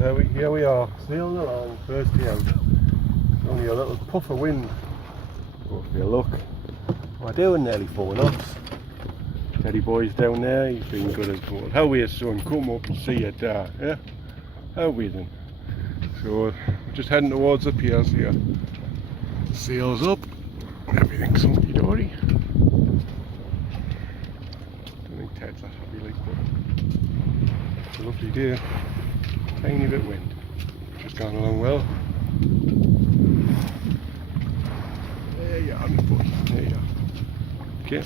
here we are, sailing along, first day out. Only a little puff of wind. Oh, if you look, we're doing nearly 4 knots. Teddy boy's down there, he's been good as gold. How are you, son? Come up and see your dad, yeah? How are we then? So we're just heading towards the piers here. Sails up, everything's hunky dory. Don't think Ted's that happy like, but it's a lovely day. Tiny bit wind. Just gone along well. There you are, my boy. There you are. Okay.